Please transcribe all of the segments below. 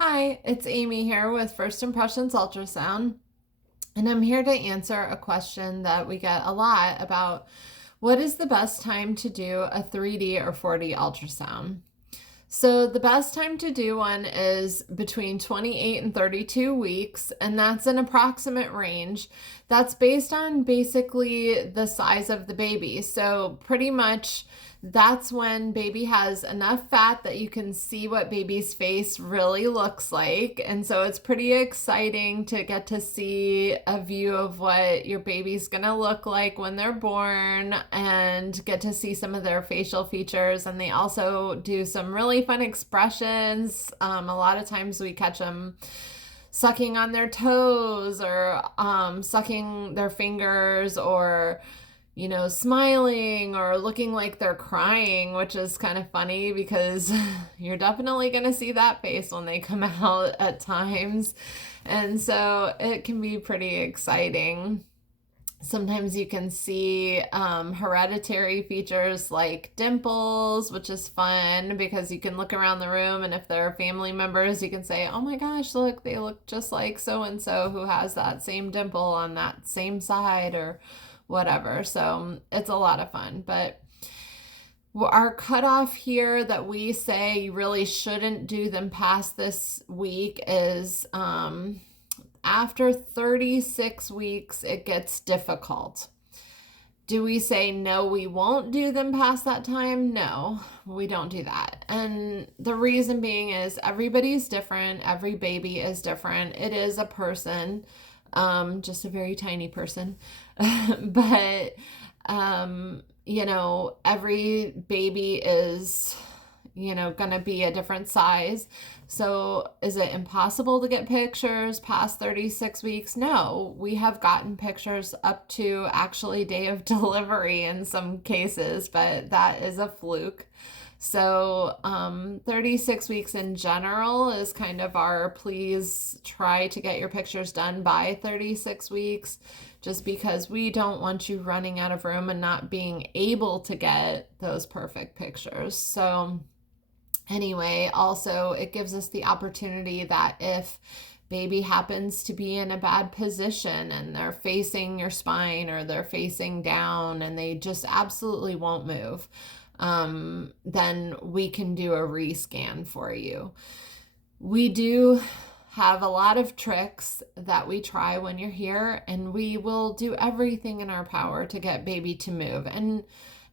Hi, it's Amy here with First Impressions Ultrasound, and I'm here to answer a question that we get a lot about what is the best time to do a 3D or 4D ultrasound. So, the best time to do one is between 28 and 32 weeks, and that's an approximate range. That's based on basically the size of the baby. So, pretty much that's when baby has enough fat that you can see what baby's face really looks like. And so it's pretty exciting to get to see a view of what your baby's gonna look like when they're born and get to see some of their facial features. And they also do some really fun expressions. A lot of times we catch them sucking on their toes or sucking their fingers or smiling or looking like they're crying, which is kind of funny because you're definitely going to see that face when they come out at times. And so it can be pretty exciting. Sometimes you can see hereditary features like dimples, which is fun because you can look around the room, and if they're family members, you can say, oh my gosh, look, they look just like so and so who has that same dimple on that same side or whatever. So it's a lot of fun. But our cutoff here that we say you really shouldn't do them past this week is after 36 weeks, it gets difficult. Do we say no, we won't do them past that time? No, we don't do that. And the reason being is everybody's different. Every baby is different. It is a person, just a very tiny person. But, every baby is, going to be a different size. So is it impossible to get pictures past 36 weeks? No, we have gotten pictures up to actually day of delivery in some cases, but that is a fluke. So 36 weeks in general is kind of our please try to get your pictures done by 36 weeks, just because we don't want you running out of room and not being able to get those perfect pictures. So anyway, also it gives us the opportunity that if baby happens to be in a bad position and they're facing your spine or they're facing down and they just absolutely won't move, then we can do a rescan for you. We do have a lot of tricks that we try when you're here, and we will do everything in our power to get baby to move. And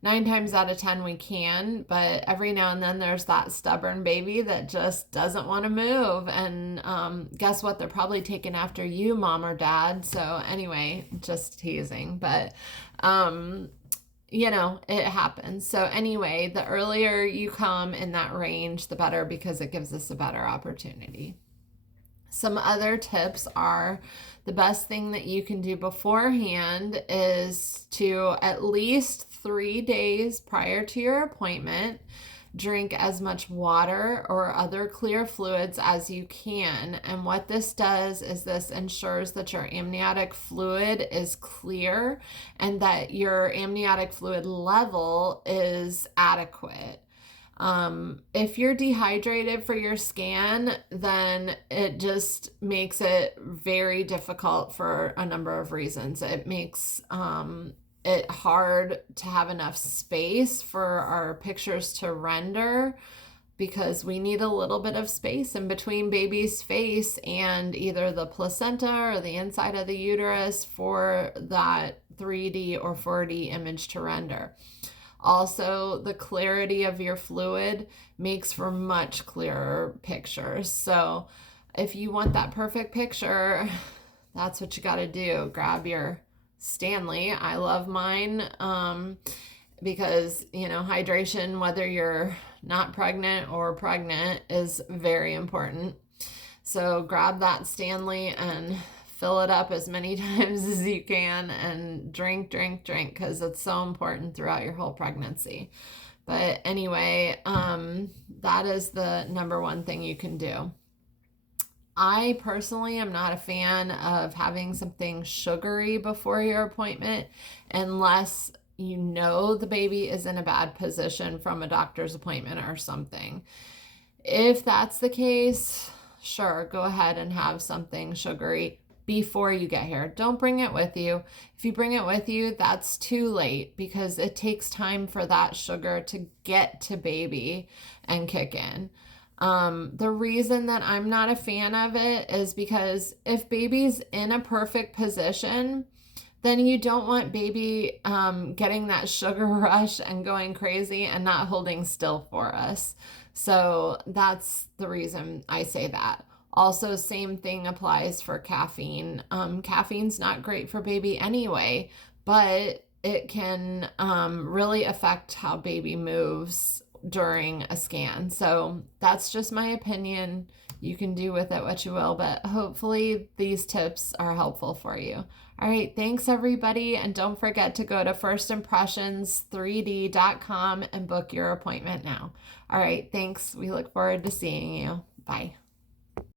9 times out of 10 we can, but every now and then there's that stubborn baby that just doesn't want to move. And guess what? They're probably taking after you, mom or dad. So anyway, just teasing. But it happens. So anyway, the earlier you come in that range, the better, because it gives us a better opportunity. Some other tips are the best thing that you can do beforehand is to at least 3 days prior to your appointment, drink as much water or other clear fluids as you can. And what this does is this ensures that your amniotic fluid is clear and that your amniotic fluid level is adequate. If you're dehydrated for your scan, then it just makes it very difficult for a number of reasons. It makes it hard to have enough space for our pictures to render because we need a little bit of space in between baby's face and either the placenta or the inside of the uterus for that 3D or 4D image to render. Also, the clarity of your fluid makes for much clearer pictures. So if you want that perfect picture, that's what you got to do. Grab your Stanley. I love mine because, hydration, whether you're not pregnant or pregnant, is very important. So grab that Stanley and fill it up as many times as you can and drink, because it's so important throughout your whole pregnancy. But anyway, that is the number one thing you can do. I personally am not a fan of having something sugary before your appointment unless you know the baby is in a bad position from a doctor's appointment or something. If that's the case, sure, go ahead and have something sugary before you get here. Don't bring it with you. If you bring it with you, that's too late because it takes time for that sugar to get to baby and kick in. The reason that I'm not a fan of it is because if baby's in a perfect position, then you don't want baby getting that sugar rush and going crazy and not holding still for us. So that's the reason I say that. Also, same thing applies for caffeine. Caffeine's not great for baby anyway, but it can really affect how baby moves during a scan. So that's just my opinion. You can do with it what you will, but hopefully these tips are helpful for you. All right, thanks everybody. And don't forget to go to firstimpressions3d.com and book your appointment now. All right, thanks. We look forward to seeing you. Bye.